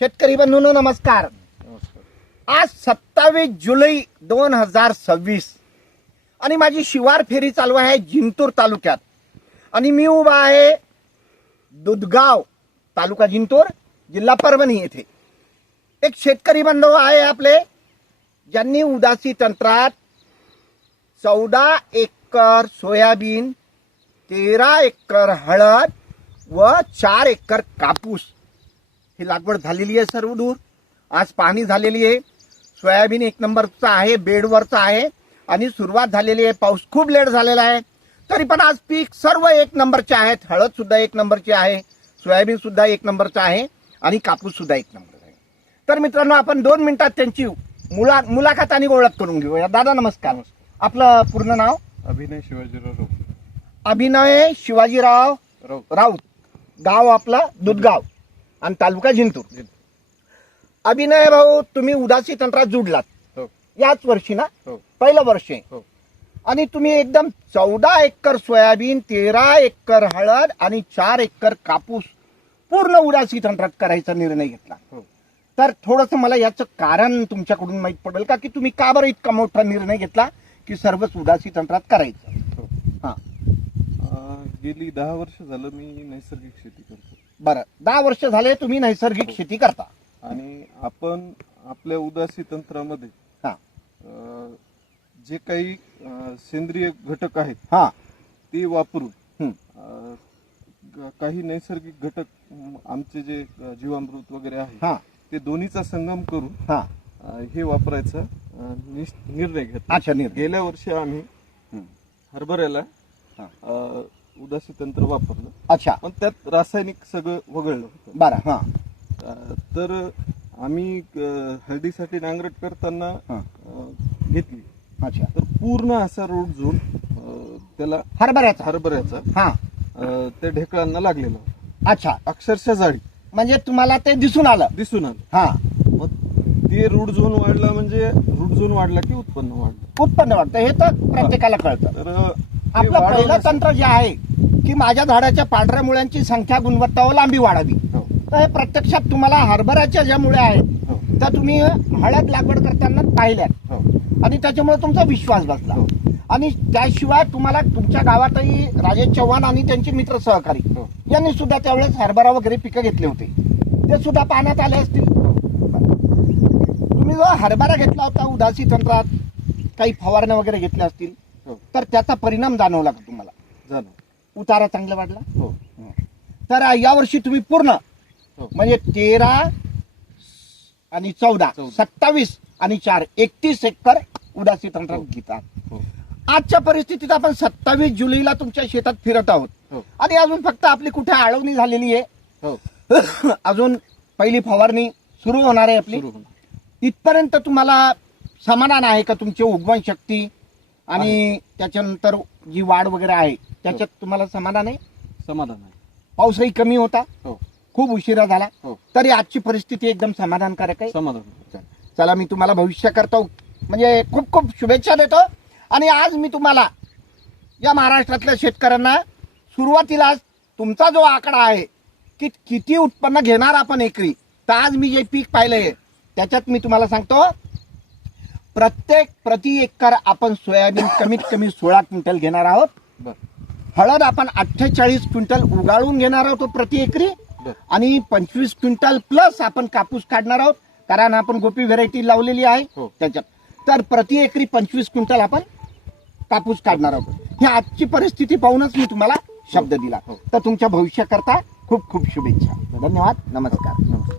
शेतकरी बंधूंनो नमस्कार. आज 27 जुलै 2026 आणि माझी शिवार फेरी चालू आहे जिंतूर तालुक्यात आणि मी उभा आहे दुधगाव तालुका जिंतूर जिल्हा परभणी येथे. एक शेतकरी बंधू आहे आपले ज्यांनी उदासी तंत्रात 14 एकर सोयाबीन, 13 एकर हळद व 4 एकर कापूस ही लागवड झालेली आहे. सर्व दूर आज पाहणी झालेली आहे. सोयाबीन एक नंबरचा आहे, बेडवरचा आहे आणि सुरुवात झालेली आहे. पाऊस खूप लेट झालेला आहे तरी पण आज पीक सर्व एक नंबरचे आहेत. हळद सुद्धा एक नंबरची आहे, सोयाबीन सुद्धा एक नंबरचा आहे आणि कापूस सुद्धा एक नंबरचा आहे. तर मित्रांनो आपण 2 मिनिटात त्यांची मुलाखत आणि ओळख करून घेऊया. दादा नमस्कार. आपलं पूर्ण नाव? अभिनय शिवाजीराव राऊत. अभिनय शिवाजीराव राऊत. गाव आपलं दुधगाव आणि तालुका जिंतूर. अभिनय भाऊ, तुम्ही उदासी तंत्रात जुडलात हो. याच वर्षी ना? हो. पहिलं वर्ष आहे. हो. आणि तुम्ही एकदम 14 एकर सोयाबीन, 13 एकर हळद आणि 4 एकर कापूस पूर्ण उदासी तंत्रात करायचा निर्णय घेतला. हो. तर थोडंसं मला याचं कारण तुमच्याकडून माहित पडेल का की तुम्ही का बरं इतका मोठा निर्णय घेतला की सर्वच उदासी तंत्रात करायचं? हो. हा, गेली 10 वर्ष झालं मी नैसर्गिक शेती करतो. बरं. 10 वर्ष झाले तुम्ही नैसर्गिक शेती करता आणि आपण आपल्या उदासी तंत्रामध्ये हा. जे काही सेंद्रिय घटक आहेत हा. ते वापरून हं. काही नैसर्गिक घटक आमचे जे जीवामृत वगैरे आहे हा. ते दोन्हीचा संगम करून हा. हे वापरायचा निर्णय घेतला. अच्छा, निर्णय. गेल्या वर्षी आम्ही हरभऱ्याला हा. उदासी तंत्र वापरलं, अच्छा, पण त्यात रासायनिक सगळं वगळलं होतं. बरं. हा. तर आम्ही हळदीसाठी नांगरट करताना हा. घेतली. अच्छा, तर पूर्ण असा रोड झोन त्याला हरभऱ्याचा. हा. त्या ढेकळांना लागलेला होता. अच्छा, अक्षरशः जाडी म्हणजे तुम्हाला ते दिसून आलं. दिसून आलं. हा. मग ते रूट झोन वाढला म्हणजे रूट झोन वाढला की उत्पन्न वाढलं. उत्पन्न वाढतं हे तर प्रत्येकाला कळतं. तर आपलं पहिलं तंत्र जे आहे की माझ्या झाडाच्या पांढऱ्या मुळ्यांची संख्या, गुणवत्ता व लांबी वाढावी. हो. तर हे प्रत्यक्षात तुम्हाला हरभऱ्याच्या ज्या मुळे आहेत हो. त्या तुम्ही हळद लागवड करताना पाहिल्यात हो. आणि त्याच्यामुळे तुमचा विश्वास बसला. हो. आणि त्याशिवाय तुम्हाला तुमच्या गावातही राजेश चव्हाण आणि त्यांचे मित्र सहकारी हो. यांनी सुद्धा त्यावेळेस हरभरा वगैरे पिकं घेतले होते, ते सुद्धा पाण्यात आले असतील. तुम्ही जो हरभरा घेतला होता उदासी तंत्रात, काही फवारण्या वगैरे घेतल्या असतील, हो. तर त्याचा परिणाम जाणवला का तुम्हाला? झालं. उतारा चांगला वाढला. हो. तर यावर्षी तुम्ही पूर्ण हो. म्हणजे 13 आणि 14 27 आणि 4 31 एकर उदासी तंत्रात घेतात. हो. आजच्या परिस्थितीत आपण 27 जुलैला तुमच्या शेतात फिरत आहोत हो. आणि अजून फक्त आपली कुठे आळवणी झालेली आहे. हो. अजून पहिली फवारणी सुरू होणार आहे आपली. सुरू होणार. इथपर्यंत तुम्हाला समाधान आहे का तुमची उगवण शक्ती आणि त्याच्यानंतर जी वाढ वगैरे आहे त्याच्यात तुम्हाला समाधान आहे? समाधान आहे. पाऊसही कमी होता, हो. खूप उशिरा झाला, हो. तरी आजची परिस्थिती एकदम समाधानकारक आहे. समाधान. चला, मी तुम्हाला भविष्य करतो म्हणजे खूप खूप शुभेच्छा देतो. आणि आज मी तुम्हाला या महाराष्ट्रातल्या शेतकऱ्यांना सुरुवातीला तुमचा जो आकडा आहे की किती उत्पन्न घेणार आपण एकरी, तर आज मी जे पीक पाहिलंय त्याच्यात मी तुम्हाला सांगतो प्रति एकर आपण सोयाबीन कमीत कमी 16 क्विंटल घेणार आहोत. बर. हळद आपण 48 क्विंटल उगाळून घेणार आहोत प्रति एकरी बर. आणि 25 क्विंटल प्लस आपण कापूस काढणार आहोत, कारण आपण गोपी व्हेरायटी लावलेली आहे. हो. त्याच्यात तर प्रति एकरी 25 क्विंटल आपण कापूस काढणार आहोत. ही आजची परिस्थिती पाहूनच मी तुम्हाला शब्द दिला. हो. तर तुमच्या भविष्याकरता खूप खूप शुभेच्छा. धन्यवाद. नमस्कार. नमस्कार.